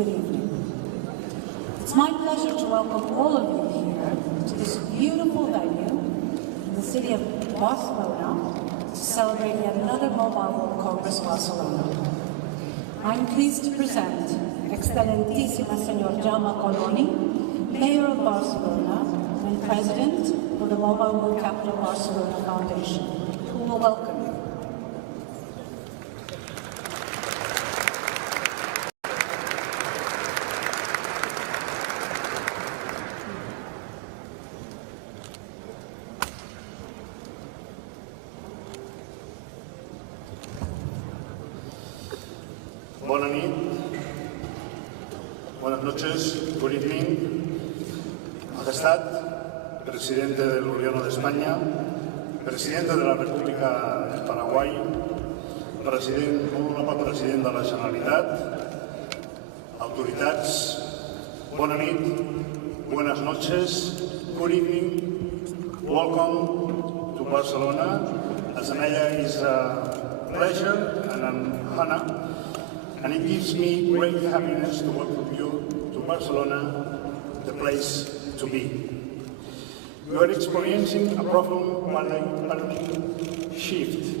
good evening. It's my pleasure to welcome all of you here to this beautiful venue in the city of Barcelona to celebrate yet another Mobile World Congress Barcelona. I'm pleased to present Excelentísima Señor Jaume Coloni, Mayor of Barcelona and President of the Mobile World Capital Barcelona Foundation, who will welcome you. Buenas noches, good evening. Majestad, presidente del Gobierno de España, presidente de la República del Paraguay, honorable president de la Nacional, autoritats, bona nit, buenas noches, good evening, welcome to Barcelona. As Amaya, is a pleasure and an honor, and it gives me great happiness to welcome you to Barcelona, the place to be. We are experiencing a profound paradigm shift.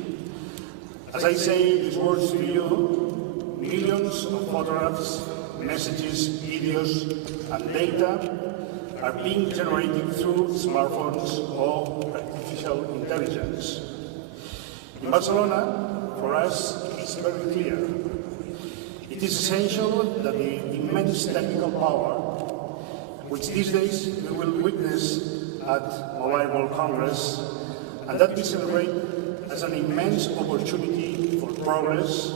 As I say these words to you, millions of photographs, messages, videos, and data are being generated through smartphones or artificial intelligence. In Barcelona, for us, it's very clear. It is essential that the immense technical power, which these days we will witness at Mobile World Congress, and that we celebrate as an immense opportunity for progress,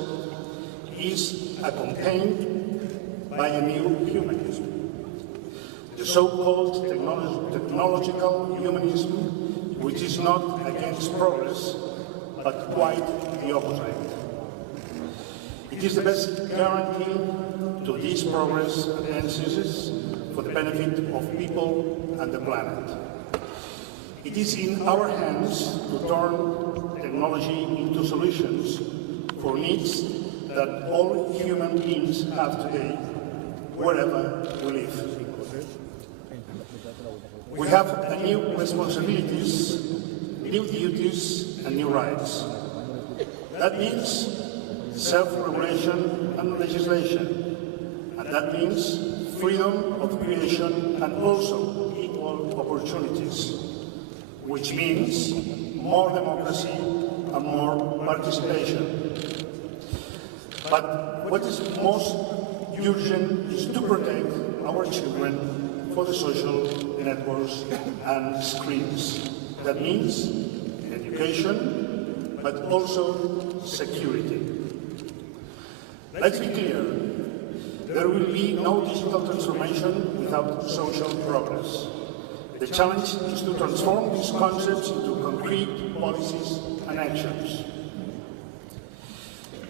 is accompanied by a new humanism. The so-called technological humanism, which is not against progress, but quite the opposite. It is the best guarantee to this progress advances for the benefit of people and the planet. It is in our hands to turn technology into solutions for needs that all human beings have today, wherever we live. We have new responsibilities, new duties, and new rights. That means self-regulation and legislation, and that means freedom of creation and also equal opportunities, which means more democracy and more participation. But what is most urgent is to protect our children for the social networks and screens. That means education, but also security. Let's be clear, there will be no digital transformation without social progress. The challenge is to transform these concepts into concrete policies and actions.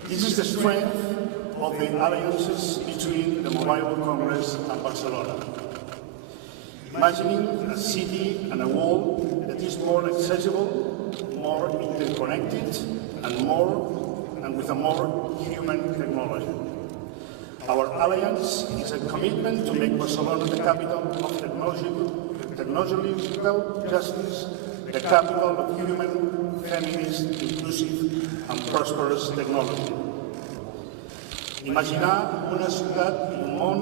This is the strength of the alliances between the Mobile World Congress and Barcelona. Imagining a city and a world that is more accessible, more interconnected, and with a more human technology. Our alliance is a commitment to make Barcelona the capital of technological justice, the capital of human, feminist, inclusive, and prosperous technology. Imaginar una ciutat i un món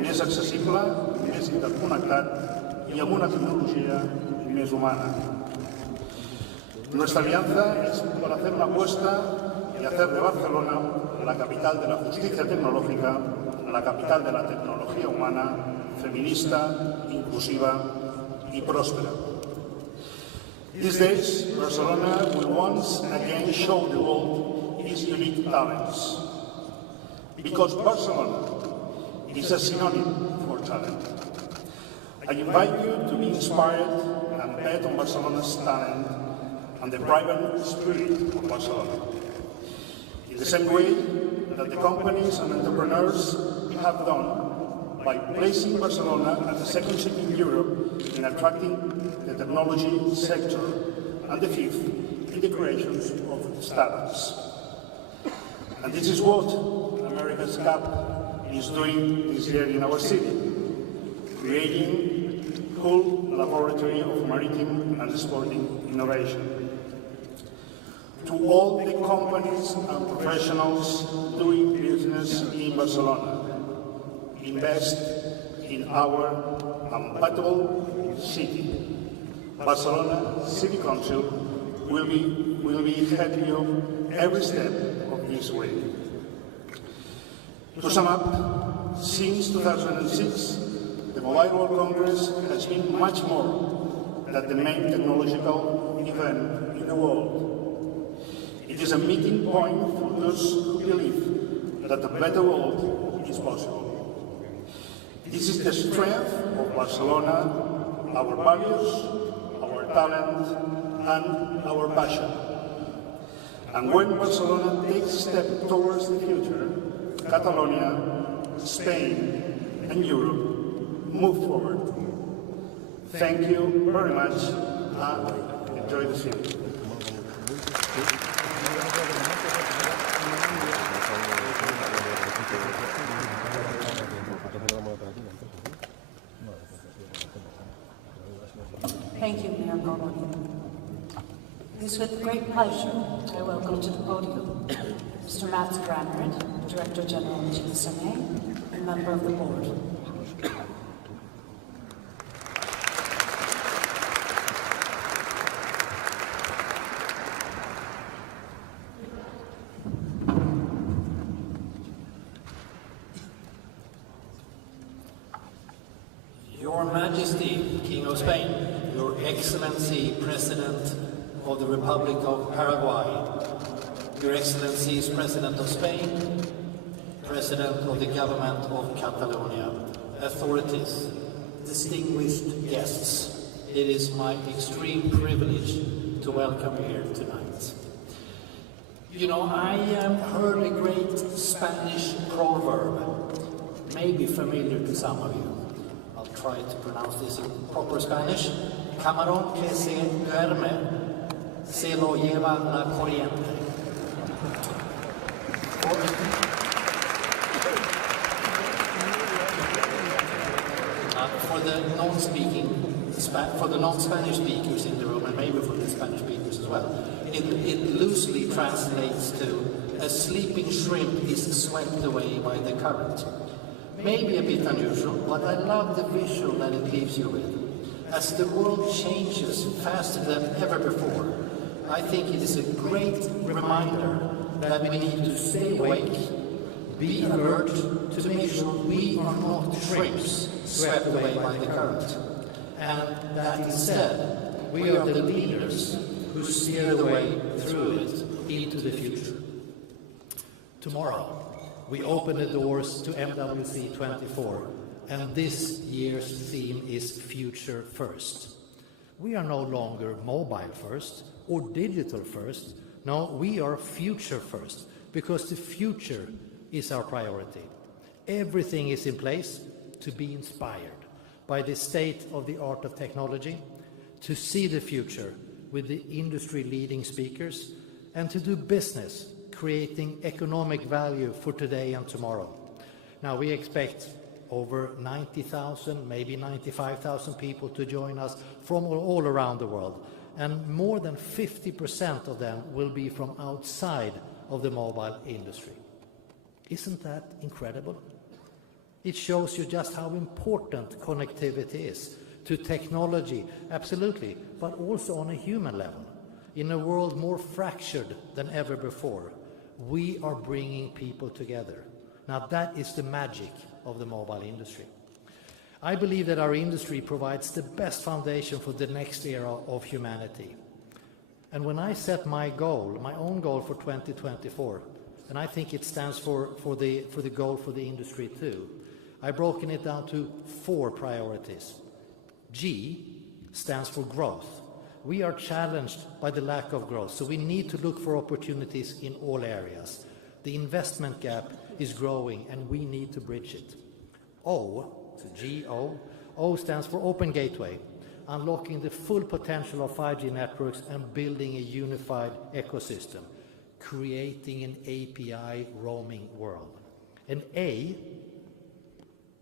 més accessible, més interconnectat i amb una tecnologia més humana. Nuestra alianza es para hacer una apuesta y hacer de Barcelona la capital de la justicia tecnológica, la capital de la tecnología humana, feminista, inclusiva y próspera. These days, Barcelona will once again show the world its unique talents. Because Barcelona is a synonym for talent. I invite you to be inspired and bet on Barcelona's talent and the vibrant spirit of Barcelona. In the same way that the companies and entrepreneurs have done by placing Barcelona as the second city in Europe in attracting the technology sector and the fifth in the creations of startups. And this is what America's Cup is doing this year in our city, creating a whole laboratory of maritime and sporting innovation. To all the companies and professionals doing business in Barcelona, invest in our unbeatable city. Barcelona City Council will be helping you every step of this way. To sum up, since 2006, the Mobile World Congress has been much more than the main technological event in the world. It is a meeting point for those who believe that a better world is possible. This is the strength of Barcelona, our values, our talent, and our passion. And when Barcelona takes a step towards the future, Catalonia, Spain, and Europe move forward. Thank you very much, and enjoy the city. Thank you, Mayor Catalonia. It is with great pleasure I welcome to the podium Mr. Mats Granrud, Director General of GSMA and member of the board. Your Majesty, King of Spain, Your Excellency, President of the Republic of Paraguay, Your Excellencies, President of Spain, President of the Government of Catalonia, authorities, distinguished guests, it is my extreme privilege to welcome you here tonight. You know, I heard a great Spanish proverb, maybe familiar to some of you. I'll try to pronounce this in proper Spanish. Camarón que se duerme, se lo lleva la corriente. For the non-Spanish speakers in the room, and maybe for the Spanish speakers as well, it loosely translates to a sleeping shrimp is swept away by the current. Maybe a bit unusual, but I love the visual that it leaves you with. As the world changes faster than ever before, I think it is a great reminder that we need to stay awake, be alert to make sure we are not shrimps swept away by the current, and that instead we are the leaders who steer the way through it into the future. Tomorrow, we open the doors to MWC 24, and this year's theme is Future First. We are no longer mobile first or digital first. No, we are future first, because the future is our priority. Everything is in place to be inspired by the state of the art of technology, to see the future with the industry-leading speakers, and to do business, creating economic value for today and tomorrow. Now, we expect over 90,000, maybe 95,000 people to join us from all around the world, and more than 50% of them will be from outside of the mobile industry. Isn't that incredible? It shows you just how important connectivity is to technology, absolutely, but also on a human level. In a world more fractured than ever before, we are bringing people together. Now, that is the magic of the mobile industry. I believe that our industry provides the best foundation for the next era of humanity. And when I set my goal, my own goal for 2024, and I think it stands for the goal for the industry too, I've broken it down to 4 priorities. G stands for growth. We are challenged by the lack of growth, so we need to look for opportunities in all areas. The investment gap is growing, and we need to bridge it. O, so G-O, O stands for Open Gateway, unlocking the full potential of 5G networks and building a unified ecosystem, creating an API roaming world. And A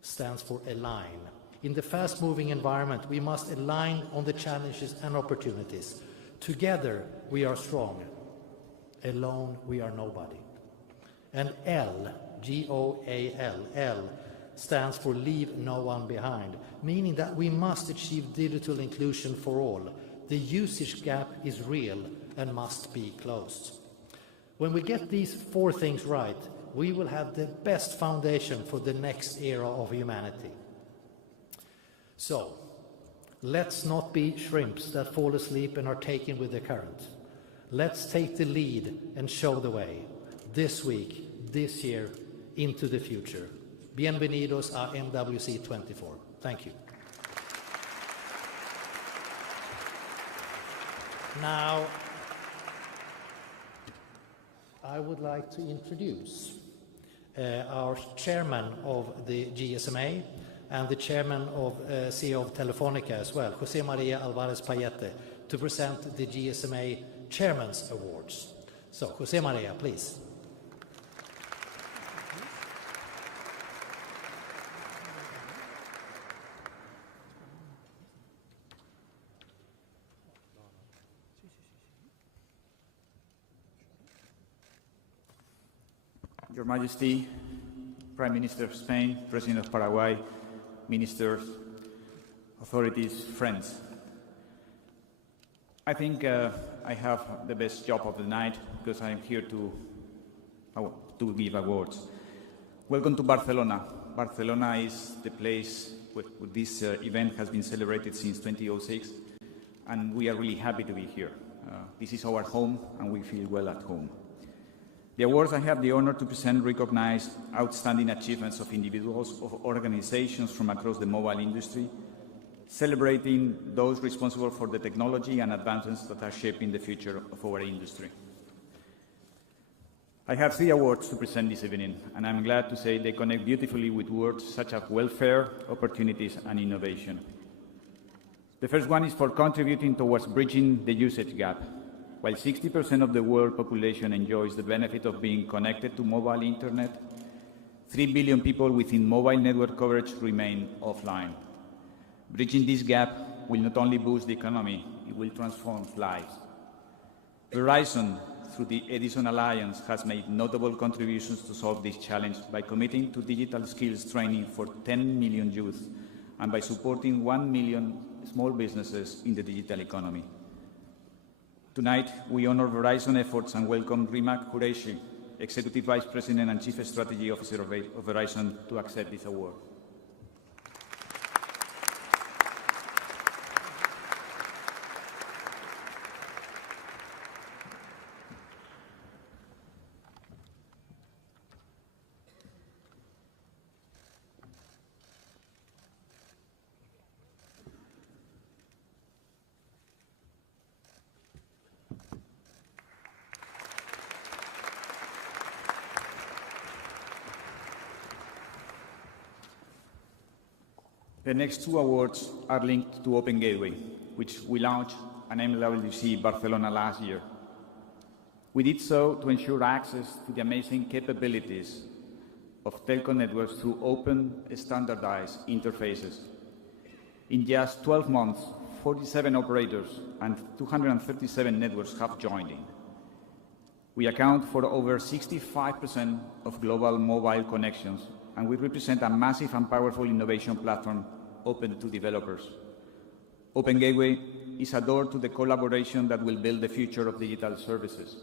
stands for align. In the fast-moving environment, we must align on the challenges and opportunities. Together, we are strong. Alone, we are nobody. And L, G-O-A-L, L, stands for leave no one behind, meaning that we must achieve digital inclusion for all. The usage gap is real and must be closed. When we get these four things right, we will have the best foundation for the next era of humanity. So, let's not be shrimps that fall asleep and are taken with the current. Let's take the lead and show the way, this week, this year, into the future. Bienvenidos a MWC 24. Thank you. Now, I would like to introduce our chairman of the GSMA and the chairman of CEO of Telefonica as well, José María Álvarez Payete, to present the GSMA Chairman's Awards. So, José María, please. Your Majesty, Prime Minister of Spain, President of Paraguay, ministers, authorities, friends. I think I have the best job of the night because I am here to give awards. Welcome to Barcelona. Barcelona is the place where this event has been celebrated since 2006, and we are really happy to be here. This is our home, and we feel well at home. The awards I have the honor to present recognize outstanding achievements of individuals, of organizations from across the mobile industry, celebrating those responsible for the technology and advancements that are shaping the future of our industry. I have 3 awards to present this evening, and I'm glad to say they connect beautifully with words such as welfare, opportunities, and innovation. The first one is for contributing towards bridging the usage gap. While 60% of the world population enjoys the benefit of being connected to mobile internet, 3 billion people within mobile network coverage remain offline. Bridging this gap will not only boost the economy, it will transform lives. Verizon, through the Edison Alliance, has made notable contributions to solve this challenge by committing to digital skills training for 10 million youth and by supporting 1 million small businesses in the digital economy. Tonight, we honor Verizon efforts and welcome Rimak Qureshi, Executive Vice President and Chief Strategy Officer of Verizon, to accept this award. The next 2 awards are linked to Open Gateway, which we launched at MWC Barcelona last year. We did so to ensure access to the amazing capabilities of telco networks through open, standardized interfaces. In just 12 months, 47 operators and 237 networks have joined in. We account for over 65% of global mobile connections, and we represent a massive and powerful innovation platform open to developers. Open Gateway is a door to the collaboration that will build the future of digital services.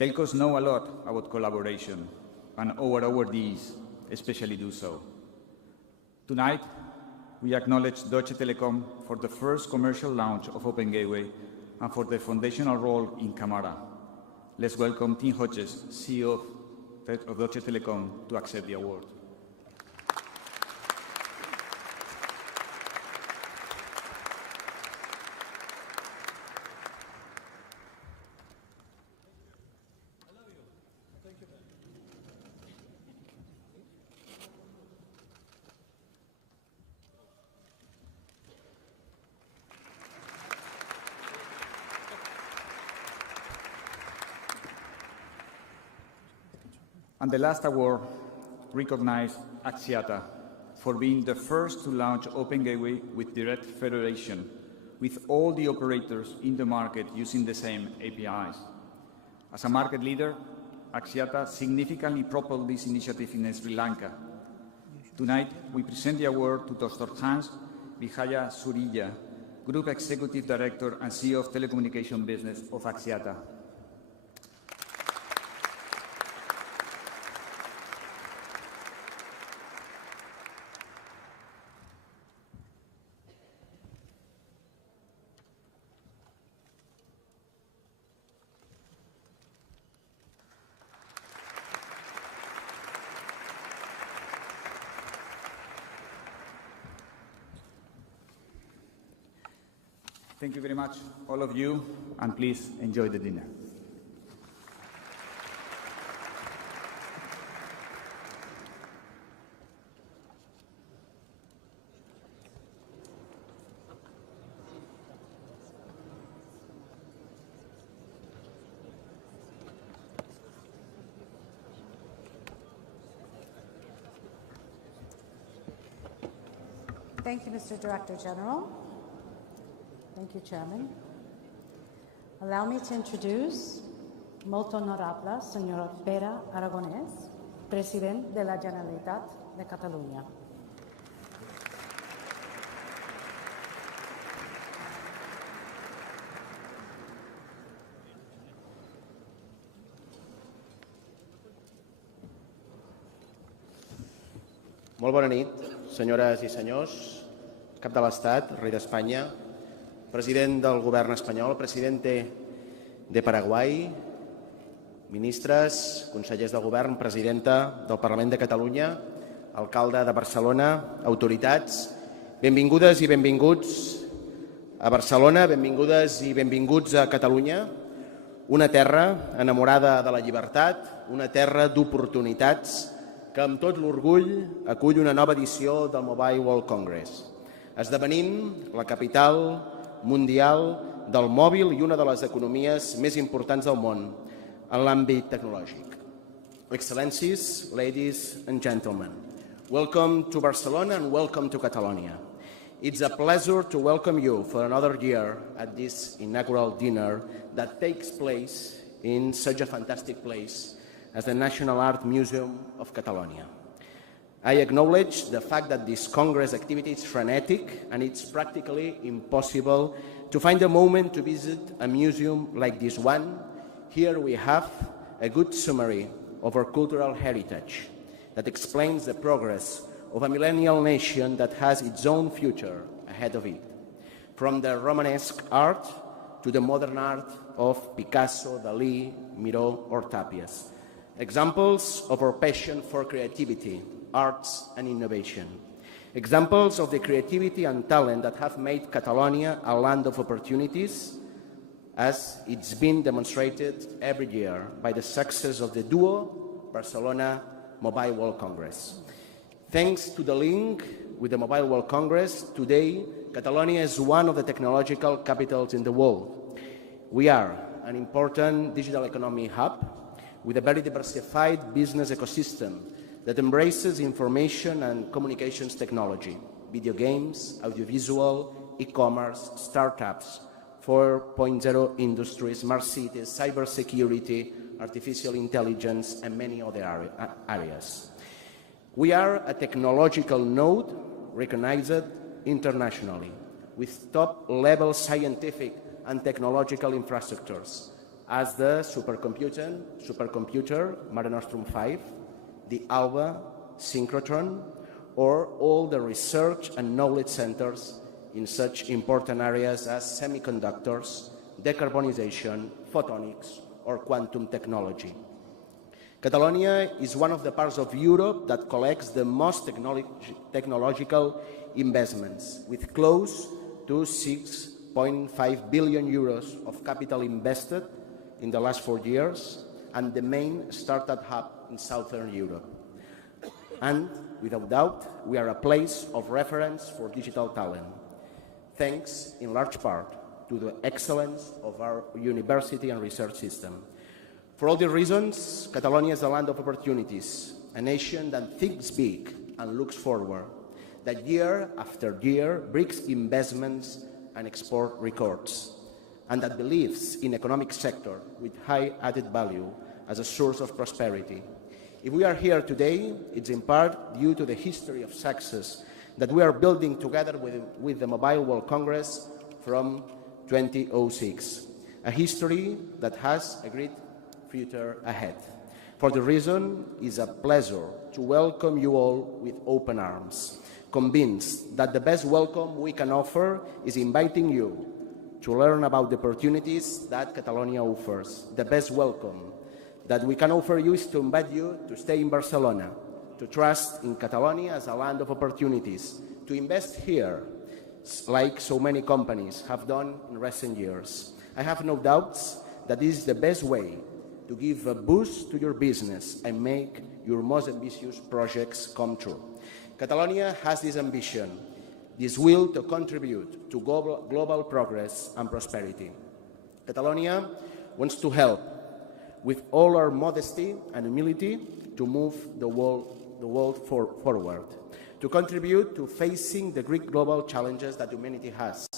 Telcos know a lot about collaboration, and our awardees especially do so. Tonight, we acknowledge Deutsche Telekom for the first commercial launch of Open Gateway and for their foundational role in Camara. Let's welcome Tim Hodges, CEO of Deutsche Telekom, to accept the award. And the last award recognized Axiata, for being the first to launch Open Gateway with direct federation, with all the operators in the market using the same APIs. As a market leader, Axiata significantly propelled this initiative in Sri Lanka. Tonight, we present the award to Dr. Hans Vijaya Surya, Group Executive Director and CEO of Telecommunication Business of Axiata. Thank you very much, all of you, and please enjoy the dinner. Thank you, Mr. Director General. Thank you, Chairman. Allow me to introduce Molt Honorable Senyor Pere Aragonès, President de la Generalitat de Catalunya. Molt bona nit, senyores i senyors, cap de l'Estat, rei d'Espanya, president del Govern espanyol, presidente de Paraguai, ministres, consellers del Govern, presidenta del Parlament de Catalunya, alcalde de Barcelona, autoritats, benvingudes i benvinguts a Barcelona, benvingudes i benvinguts a Catalunya, una terra enamorada de la llibertat, una terra d'oportunitats que amb tot l'orgull acull una nova edició del Mobile World Congress, esdevenint la capital mundial del mòbil i una de les economies més importants del món en l'àmbit tecnològic. Excellencies, ladies and gentlemen, welcome to Barcelona and welcome to Catalonia. It's a pleasure to welcome you for another year at this inaugural dinner that takes place in such a fantastic place as the National Art Museum of Catalonia. I acknowledge the fact that this Congress activity is frenetic and it's practically impossible to find a moment to visit a museum like this one. Here we have a good summary of our cultural heritage that explains the progress of a millennial nation that has its own future ahead of it. From the Romanesque art to the modern art of Picasso, Dalí, Miró or Tapias. Examples of our passion for creativity, arts and innovation. Examples of the creativity and talent that have made Catalonia a land of opportunities, as it's been demonstrated every year by the success of the duo Barcelona Mobile World Congress. Thanks to the link with the Mobile World Congress, today Catalonia is one of the technological capitals in the world. We are an important digital economy hub with a very diversified business ecosystem that embraces information and communications technology, video games, audiovisual, e-commerce, startups, 4.0 industry, smart cities, cybersecurity, artificial intelligence, and many other areas. We are a technological node recognized internationally with top-level scientific and technological infrastructures as the supercomputer Mare Nostrum 5, the ALBA synchrotron, or all the research and knowledge centers in such important areas as semiconductors, decarbonization, photonics, or quantum technology. Catalonia is one of the parts of Europe that collects the most technological investments, with close to 6.5 billion euros of capital invested in the last 4 years, and the main startup hub in Southern Europe. And, without doubt, we are a place of reference for digital talent, thanks in large part to the excellence of our university and research system. For all these reasons, Catalonia is a land of opportunities, a nation that thinks big and looks forward, that year after year breaks investments and export records, and that believes in economic sector with high added value as a source of prosperity. If we are here today, it's in part due to the history of success that we are building together with the Mobile World Congress from 2006, a history that has a great future ahead. For the reason, it's a pleasure to welcome you all with open arms, convinced that the best welcome we can offer is inviting you to learn about the opportunities that Catalonia offers. The best welcome that we can offer you is to invite you to stay in Barcelona, to trust in Catalonia as a land of opportunities, to invest here, like so many companies have done in recent years. I have no doubts that this is the best way to give a boost to your business and make your most ambitious projects come true. Catalonia has this ambition, this will to contribute to global progress and prosperity. Catalonia wants to help with all our modesty and humility to move the world forward, to contribute to facing the great global challenges that humanity has,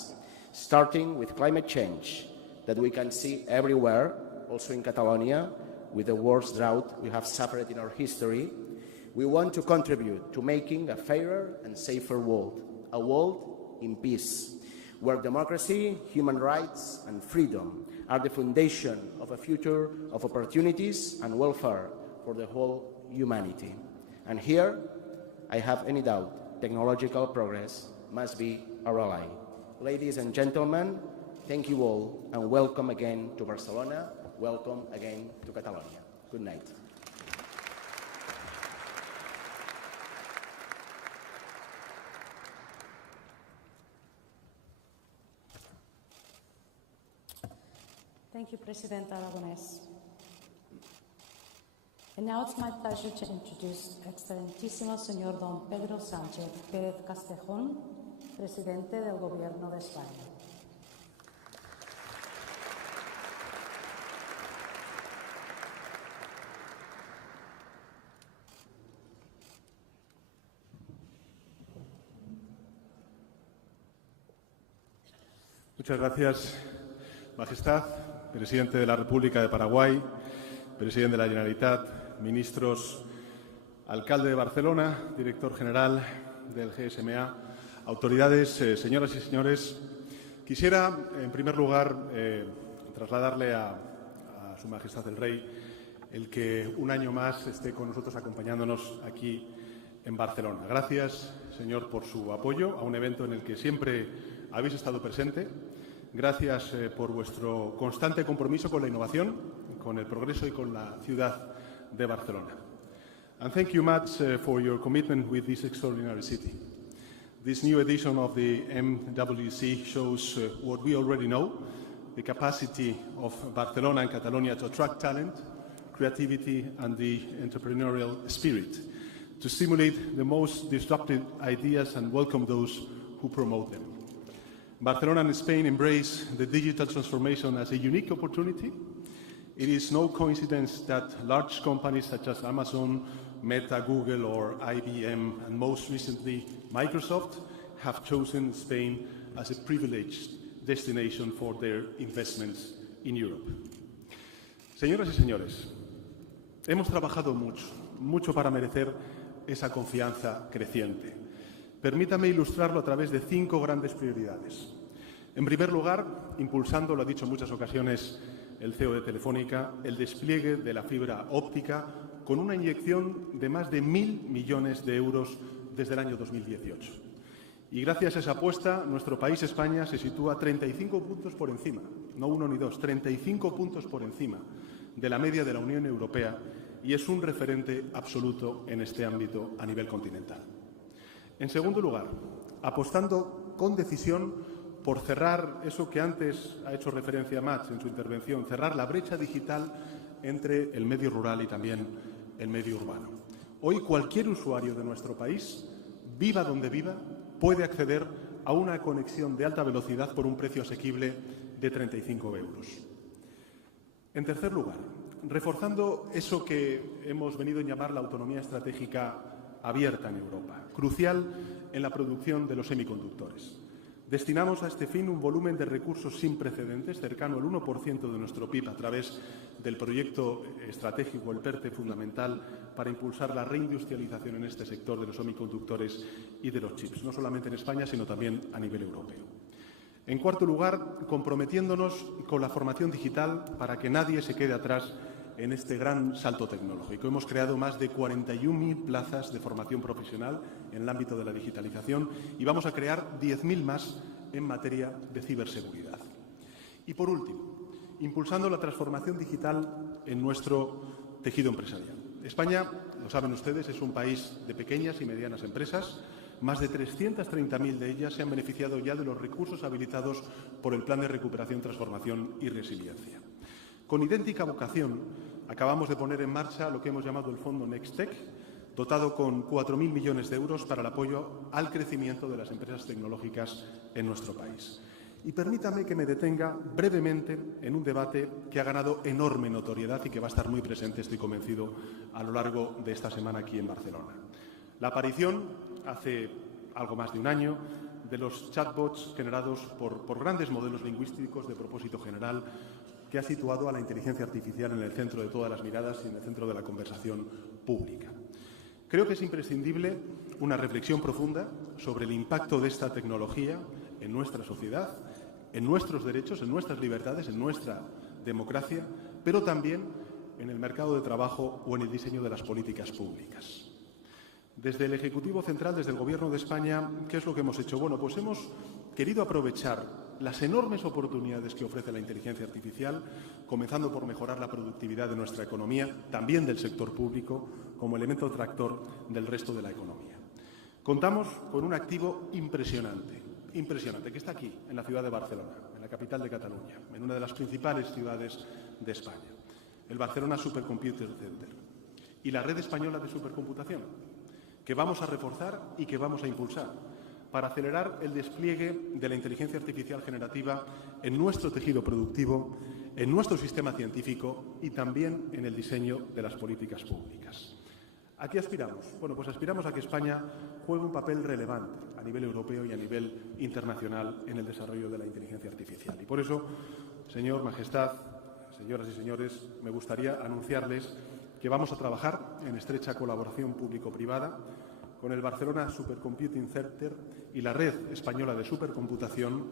starting with climate change that we can see everywhere, also in Catalonia, with the worst drought we have suffered in our history. We want to contribute to making a fairer and safer world, a world in peace, where democracy, human rights and freedom are the foundation of a future of opportunities and welfare for the whole humanity. And here, I have any doubt, technological progress must be our ally. Ladies and gentlemen, thank you all and welcome again to Barcelona, welcome again to Catalonia. Good night. Thank you, President Aragonés. And now it's my pleasure to introduce Excelentísimo Señor Don Pedro Sánchez Pérez Castejón, Presidente del Gobierno de España. Muchas gracias, Majestad, Presidente de la República de Paraguay, Presidente de la Generalitat, ministros, Alcalde de Barcelona, Director General del GSMA, autoridades, señoras y señores. Quisiera, en primer lugar, trasladarle a Su Majestad el Rey el que un año más esté con nosotros acompañándonos aquí en Barcelona. Gracias, señor, por su apoyo a un evento en el que siempre habéis estado presente. Gracias por vuestro constante compromiso con la innovación, con el progreso y con la ciudad de Barcelona. And thank you much for your commitment with this extraordinary city. This new edition of the MWC shows what we already know, the capacity of Barcelona and Catalonia to attract talent, creativity and the entrepreneurial spirit, to stimulate the most disruptive ideas and welcome those who promote them. Barcelona and Spain embrace the digital transformation as a unique opportunity. It is no coincidence that large companies such as Amazon, Meta, Google or IBM and most recently Microsoft have chosen Spain as a privileged destination for their investments in Europe. Señoras y señores, hemos trabajado mucho para merecer esa confianza creciente. Permítame ilustrarlo a través de 5 grandes prioridades. En primer lugar, impulsando, lo ha dicho en muchas ocasiones el CEO de Telefónica, el despliegue de la fibra óptica con una inyección de más de 1.000 millones de euros desde el año 2018. Y gracias a esa apuesta, nuestro país, España, se sitúa 35 puntos por encima, no 1 ni 2, 35 puntos por encima de la media de la Unión Europea y es un referente absoluto en este ámbito a nivel continental. En segundo lugar, apostando con decisión por cerrar eso que antes ha hecho referencia Mats en su intervención, cerrar la brecha digital entre el medio rural y también el medio urbano. Hoy cualquier usuario de nuestro país, viva donde viva, puede acceder a una conexión de alta velocidad por un precio asequible de 35 euros. En tercer lugar, reforzando eso que hemos venido a llamar la autonomía estratégica abierta en Europa, crucial en la producción de los semiconductores. Destinamos a este fin un volumen de recursos sin precedentes, cercano al 1% de nuestro PIB, a través del proyecto estratégico, el PERTE, fundamental para impulsar la reindustrialización en este sector de los semiconductores y de los chips, no solamente en España, sino también a nivel europeo. En cuarto lugar, comprometiéndonos con la formación digital para que nadie se quede atrás en este gran salto tecnológico. Hemos creado más de 41.000 plazas de formación profesional en el ámbito de la digitalización y vamos a crear 10.000 más en materia de ciberseguridad. Y, por último, impulsando la transformación digital en nuestro tejido empresarial. España, lo saben ustedes, es un país de pequeñas y medianas empresas. Más de 330.000 de ellas se han beneficiado ya de los recursos habilitados por el Plan de Recuperación, Transformación y Resiliencia. Con idéntica vocación, acabamos de poner en marcha lo que hemos llamado el Fondo Next Tech, dotado con 4.000 millones de euros para el apoyo al crecimiento de las empresas tecnológicas en nuestro país. Y permítame que me detenga brevemente en un debate que ha ganado enorme notoriedad y que va a estar muy presente, estoy convencido, a lo largo de esta semana aquí en Barcelona. La aparición, hace algo más de un año, de los chatbots generados por grandes modelos lingüísticos de propósito general, que ha situado a la inteligencia artificial en el centro de todas las miradas y en el centro de la conversación pública. Creo que es imprescindible una reflexión profunda sobre el impacto de esta tecnología en nuestra sociedad, en nuestros derechos, en nuestras libertades, en nuestra democracia, pero también en el mercado de trabajo o en el diseño de las políticas públicas. Desde el Ejecutivo Central, desde el Gobierno de España, ¿qué es lo que hemos hecho? Bueno, pues hemos querido aprovechar las enormes oportunidades que ofrece la inteligencia artificial, comenzando por mejorar la productividad de nuestra economía, también del sector público, como elemento tractor del resto de la economía. Contamos con un activo impresionante, que está aquí, en la ciudad de Barcelona, en la capital de Cataluña, en una de las principales ciudades de España, el Barcelona Supercomputer Center y la red española de supercomputación, que vamos a reforzar y que vamos a impulsar para acelerar el despliegue de la inteligencia artificial generativa en nuestro tejido productivo, en nuestro sistema científico y también en el diseño de las políticas públicas. ¿A qué aspiramos? Bueno, pues aspiramos a que España juegue un papel relevante a nivel europeo y a nivel internacional en el desarrollo de la inteligencia artificial. Y por eso, señor, Majestad, señoras y señores, me gustaría anunciarles que vamos a trabajar en estrecha colaboración público-privada con el Barcelona Supercomputing Center y la Red Española de Supercomputación,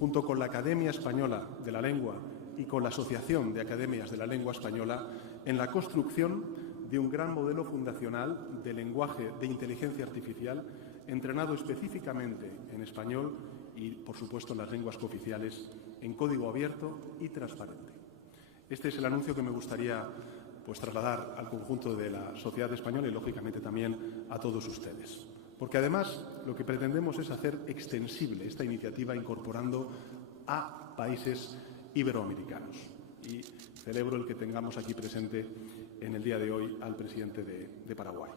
junto con la Academia Española de la Lengua y con la Asociación de Academias de la Lengua Española, en la construcción de un gran modelo fundacional de lenguaje de inteligencia artificial entrenado específicamente en español y, por supuesto, en las lenguas cooficiales, en código abierto y transparente. Este es el anuncio que me gustaría trasladar al conjunto de la sociedad española y, lógicamente, también a todos ustedes. Porque, además, lo que pretendemos es hacer extensible esta iniciativa incorporando a países iberoamericanos. Y celebro el que tengamos aquí presente en el día de hoy al presidente de Paraguay.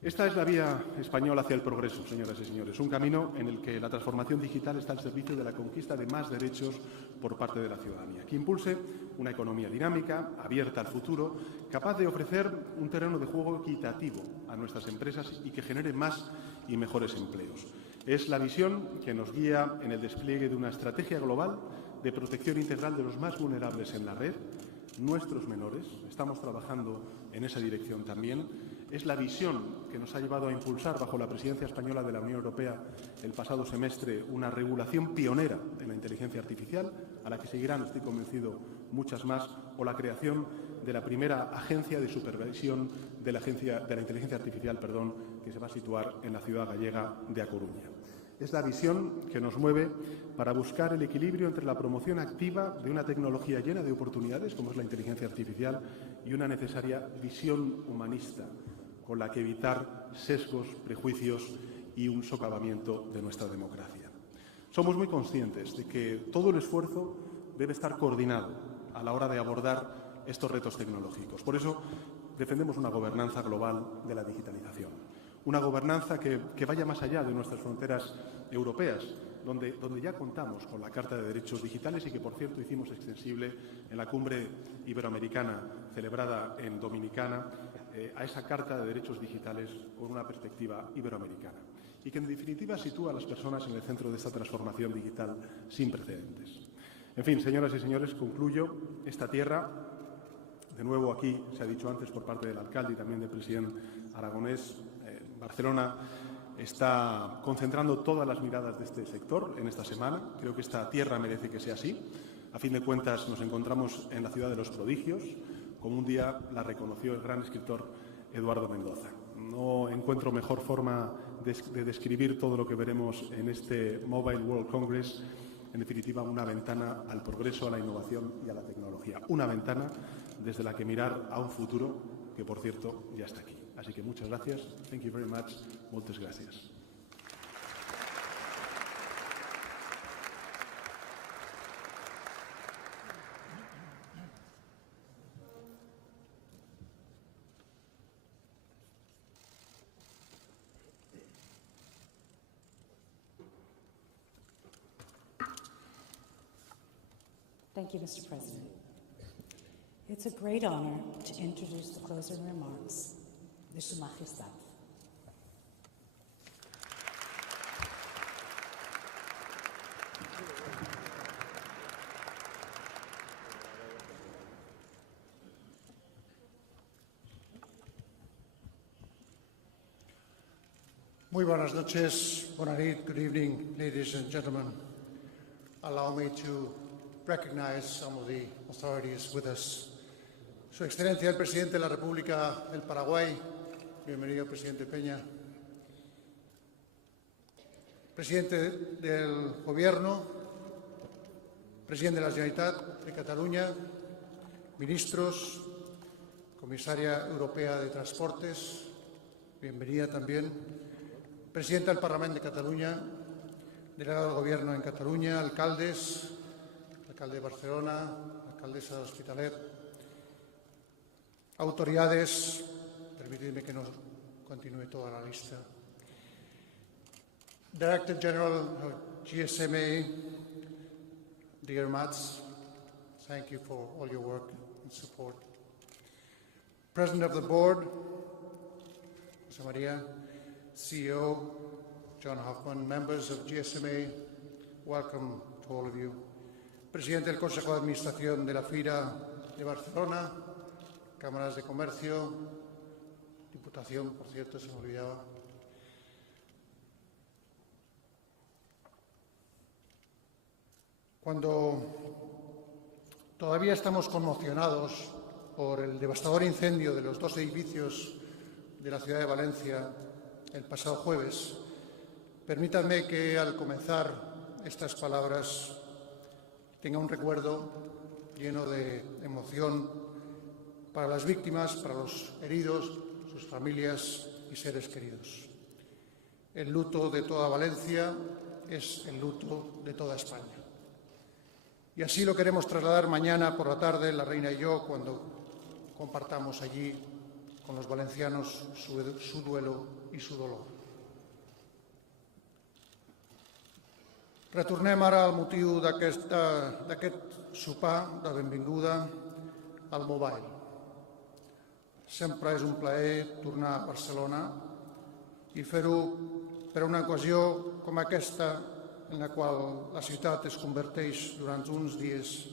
Esta es la vía española hacia el progreso, señoras y señores, un camino en el que la transformación digital está al servicio de la conquista de más derechos por parte de la ciudadanía, que impulse una economía dinámica, abierta al futuro, capaz de ofrecer un terreno de juego equitativo a nuestras empresas y que genere más y mejores empleos. Es la visión que nos guía en el despliegue de una estrategia global de protección integral de los más vulnerables en la red, nuestros menores. Estamos trabajando en esa dirección también. Es la visión que nos ha llevado a impulsar, bajo la presidencia española de la Unión Europea el pasado semestre, una regulación pionera en la inteligencia artificial, a la que seguirán, estoy convencido, muchas más, o la creación de la primera agencia de supervisión de la inteligencia artificial, que se va a situar en la ciudad gallega de A Coruña. Es la visión que nos mueve para buscar el equilibrio entre la promoción activa de una tecnología llena de oportunidades, como es la inteligencia artificial, y una necesaria visión humanista, con la que evitar sesgos, prejuicios y un socavamiento de nuestra democracia. Somos muy conscientes de que todo el esfuerzo debe estar coordinado a la hora de abordar estos retos tecnológicos. Por eso defendemos una gobernanza global de la digitalización. Una gobernanza que vaya más allá de nuestras fronteras europeas, donde ya contamos con la Carta de Derechos Digitales y que, por cierto, hicimos extensible en la cumbre iberoamericana celebrada en Dominicana, a esa Carta de Derechos Digitales con una perspectiva iberoamericana y que, en definitiva, sitúa a las personas en el centro de esta transformación digital sin precedentes. En fin, señoras y señores, concluyo. Esta tierra, de nuevo aquí se ha dicho antes por parte del alcalde y también del presidente aragonés, Barcelona está concentrando todas las miradas de este sector en esta semana. Creo que esta tierra merece que sea así. A fin de cuentas, nos encontramos en la ciudad de los prodigios, como un día la reconoció el gran escritor Eduardo Mendoza. No encuentro mejor forma de describir todo lo que veremos en este Mobile World Congress. En definitiva, una ventana al progreso, a la innovación y a la tecnología. Una ventana desde la que mirar a un futuro que, por cierto, ya está aquí. Así que muchas gracias. Thank you very much. Muchas gracias. Thank you, Mr. President. It's a great honor to introduce the closing remarks de Su Majestad. Muy buenas noches, bona nit, good evening, ladies and gentlemen. Allow me to recognize some of the authorities with us. Su Excelencia el Presidente de la República del Paraguay, bienvenido, Presidente Peña. Presidente del Gobierno, Presidente de la Generalitat de Cataluña, ministros, Comisaria Europea de Transportes, bienvenida también, Presidenta del Parlamento de Cataluña, delegado del Gobierno en Cataluña, alcaldes, alcalde de Barcelona, alcaldesa de Hospitalet, autoridades, permitidme que no continúe toda la lista, Director General of GSMA, dear Mats, thank you for all your work and support. President of the Board, José María, CEO, John Hoffman, members of GSMA, welcome to all of you. Presidente del Consejo de Administración de la Fira de Barcelona, cámaras de comercio, diputación, por cierto, se me olvidaba. Cuando todavía estamos conmocionados por el devastador incendio de los 2 edificios de la ciudad de Valencia el pasado jueves, permítanme que al comenzar estas palabras tenga un recuerdo lleno de emoción para las víctimas, para los heridos, sus familias y seres queridos. El luto de toda Valencia es el luto de toda España. Y así lo queremos trasladar mañana por la tarde, la Reina y yo, cuando compartamos allí con los valencianos su duelo i su dolor. Retornem ara al motiu d'aquest sopar de benvinguda al Mobile. Sempre és un plaer tornar a Barcelona i fer-ho per una ocasió com aquesta en la qual la ciutat es converteix durant uns dies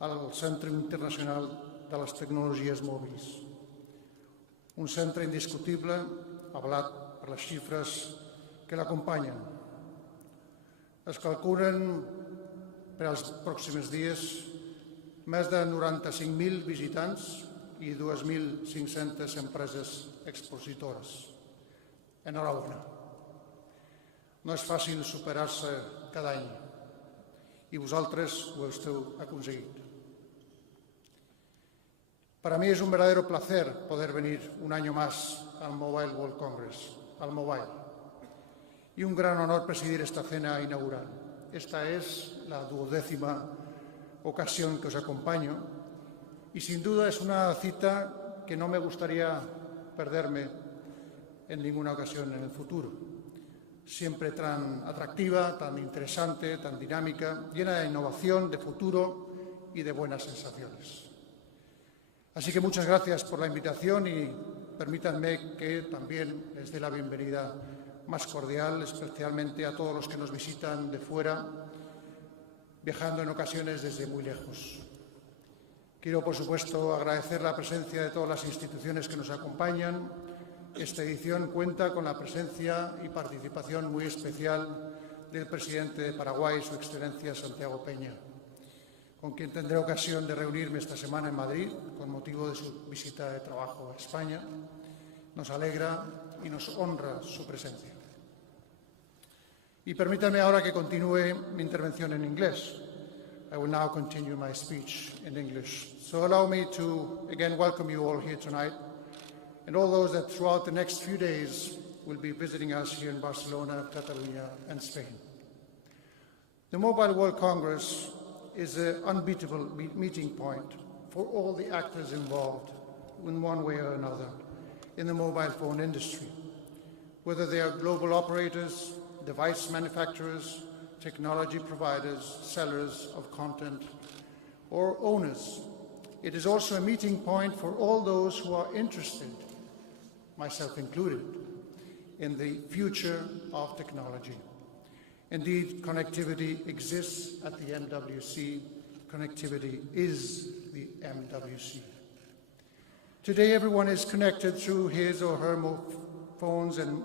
al Centre Internacional de les Tecnologies Mòbils. Un centre indiscutible, avalat per les xifres que l'acompanyen. Es calculen per als pròxims dies més de 95.000 visitants i 2.500 empreses expositores. Enhorabona. No és fàcil superar-se cada any i vosaltres ho heu aconseguit. Para mí es un verdadero placer poder venir un año más al Mobile World Congress, al Mobile, y un gran honor presidir esta cena inaugural. Esta es la 12ª ocasión que os acompaño y sin duda es una cita que no me gustaría perderme en ninguna ocasión en el futuro. siempre tan atractiva, tan interesante, tan dinámica, llena de innovación, de futuro y de buenas sensaciones. Así que muchas gracias por la invitación y permítanme que también les dé la bienvenida más cordial, especialmente a todos los que nos visitan de fuera, viajando en ocasiones desde muy lejos. Quiero, por supuesto, agradecer la presencia de todas las instituciones que nos acompañan. Esta edición cuenta con la presencia y participación muy especial del presidente de Paraguay, Su Excelencia Santiago Peña, con quien tendré ocasión de reunirme esta semana en Madrid con motivo de su visita de trabajo a España. Nos alegra y nos honra su presencia. Y permítanme ahora que continúe mi intervención en inglés. I will now continue my speech in English. So allow me to again welcome you all here tonight and all those that throughout the next few days will be visiting us here in Barcelona, Catalonia, and Spain. The Mobile World Congress is an unbeatable meeting point for all the actors involved in one way or another in the mobile phone industry, whether they are global operators, device manufacturers, technology providers, sellers of content, or owners. It is also a meeting point for all those who are interested, myself included, in the future of technology. Indeed, connectivity exists at the MWC. Connectivity is the MWC. Today, everyone is connected through his or her phones, and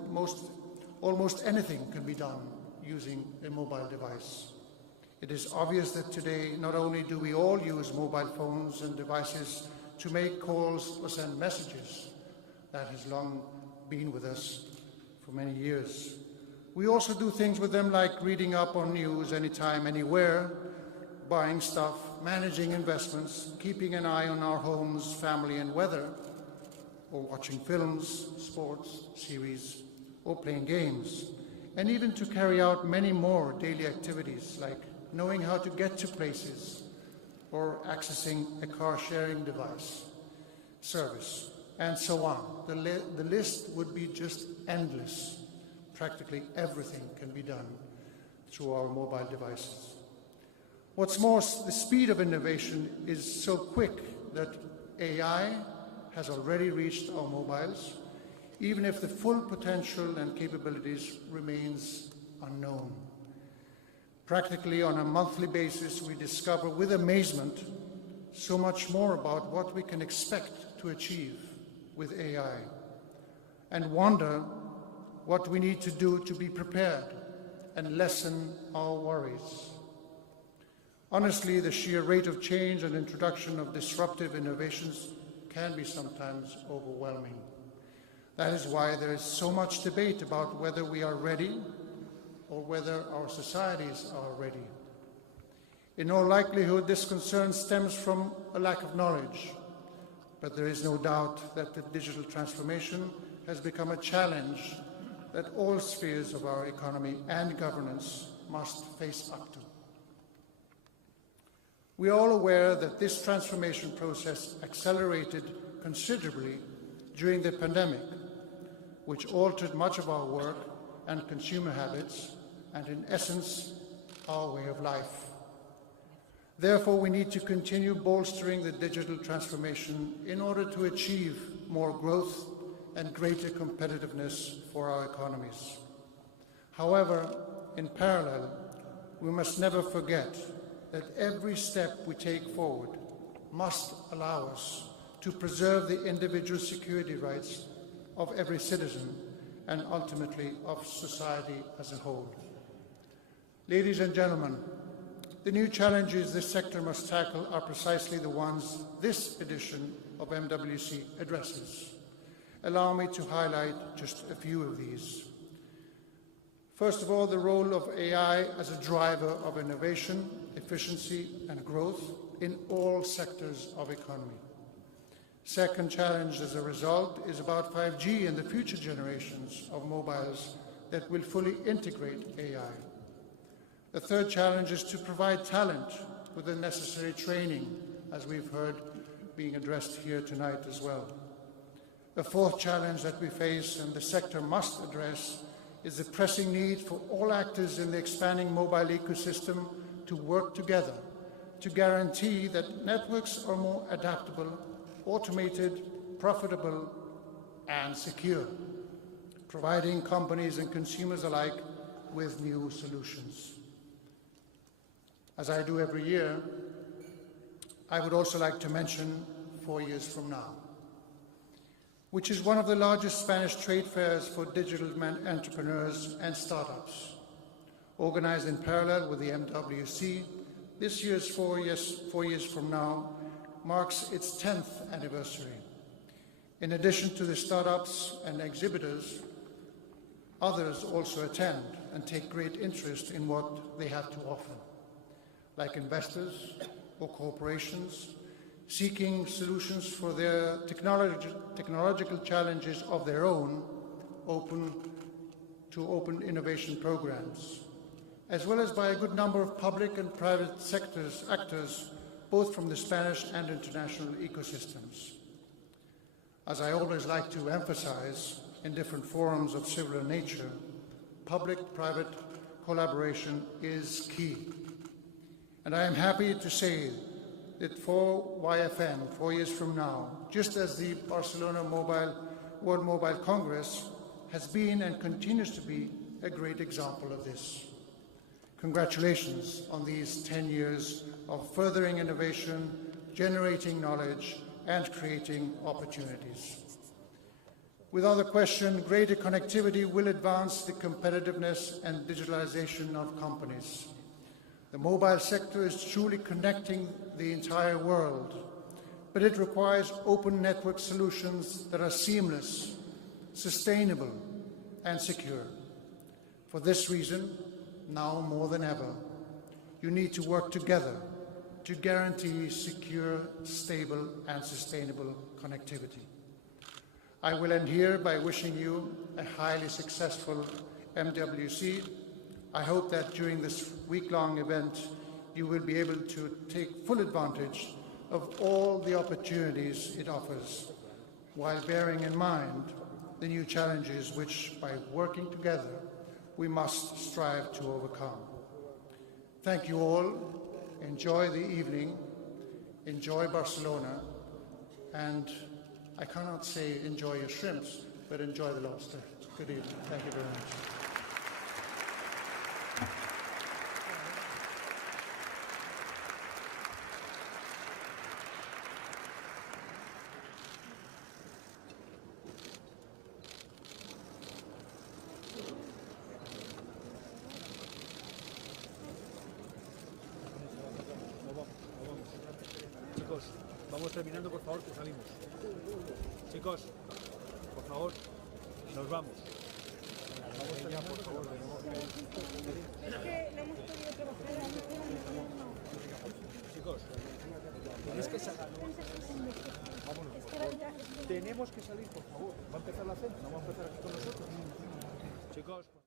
almost anything can be done using a mobile device. It is obvious that today, not only do we all use mobile phones and devices to make calls or send messages, that has long been with us for many years. We also do things with them like reading up on news anytime, anywhere, buying stuff, managing investments, keeping an eye on our homes, family and weather, or watching films, sports, series, or playing games, and even to carry out many more daily activities like knowing how to get to places or accessing a car-sharing device, service, and so on. The list would be just endless. Practically everything can be done through our mobile devices. What's more, the speed of innovation is so quick that AI has already reached our mobiles, even if the full potential and capabilities remains unknown. Practically on a monthly basis, we discover with amazement so much more about what we can expect to achieve with AI, and wonder what we need to do to be prepared and lessen our worries. Honestly, the sheer rate of change and introduction of disruptive innovations can be sometimes overwhelming. That is why there is so much debate about whether we are ready or whether our societies are ready. In all likelihood, this concern stems from a lack of knowledge, but there is no doubt that the digital transformation has become a challenge that all spheres of our economy and governance must face up to. We are all aware that this transformation process accelerated considerably during the pandemic, which altered much of our work and consumer habits, and in essence, our way of life. Therefore, we need to continue bolstering the digital transformation in order to achieve more growth and greater competitiveness for our economies. However, in parallel, we must never forget that every step we take forward must allow us to preserve the individual security rights of every citizen and ultimately of society as a whole. Ladies and gentlemen, the new challenges this sector must tackle are precisely the ones this edition of MWC addresses. Allow me to highlight just a few of these. First of all, the role of AI as a driver of innovation, efficiency, and growth in all sectors of economy. Second challenge as a result is about 5G and the future generations of mobiles that will fully integrate AI. The third challenge is to provide talent with the necessary training, as we've heard being addressed here tonight as well. The fourth challenge that we face and the sector must address is the pressing need for all actors in the expanding mobile ecosystem to work together to guarantee that networks are more adaptable, automated, profitable, and secure, providing companies and consumers alike with new solutions. As I do every year, I would also like to mention 4 years from now, which is one of the largest Spanish trade fairs for digital entrepreneurs and startups. Organized in parallel with the MWC, this year's 4 years from now marks its 10th anniversary. In addition to the startups and exhibitors, others also attend and take great interest in what they have to offer, like investors or corporations seeking solutions for their technological challenges of their own, open innovation programs, as well as by a good number of public and private actors, both from the Spanish and international ecosystems. As I always like to emphasize in different forums of similar nature, public-private collaboration is key. And I am happy to say that for YFN, 4 years from now, just as the Barcelona World Mobile Congress has been and continues to be a great example of this. Congratulations on these 10 years of furthering innovation, generating knowledge, and creating opportunities. Without a question, greater connectivity will advance the competitiveness and digitalization of companies. The mobile sector is truly connecting the entire world, but it requires open network solutions that are seamless, sustainable, and secure. For this reason, now more than ever, you need to work together to guarantee secure, stable, and sustainable connectivity. I will end here by wishing you a highly successful MWC. I hope that during this week-long event, you will be able to take full advantage of all the opportunities it offers, while bearing in mind the new challenges which, by working together, we must strive to overcome. Thank you all. Enjoy the evening. Enjoy Barcelona. And I cannot say enjoy your shrimps, but enjoy the lobster. Good evening. Thank you very much. Vamos terminando, por favor, que salimos. Chicos, por favor, nos vamos. Vamos ya, por favor. Es que no hemos podido trabajar. Chicos, tenéis que salir. Vámonos, por favor. Tenemos que salir, por favor. Va a empezar la cena, no vamos a empezar aquí con nosotros. Chicos.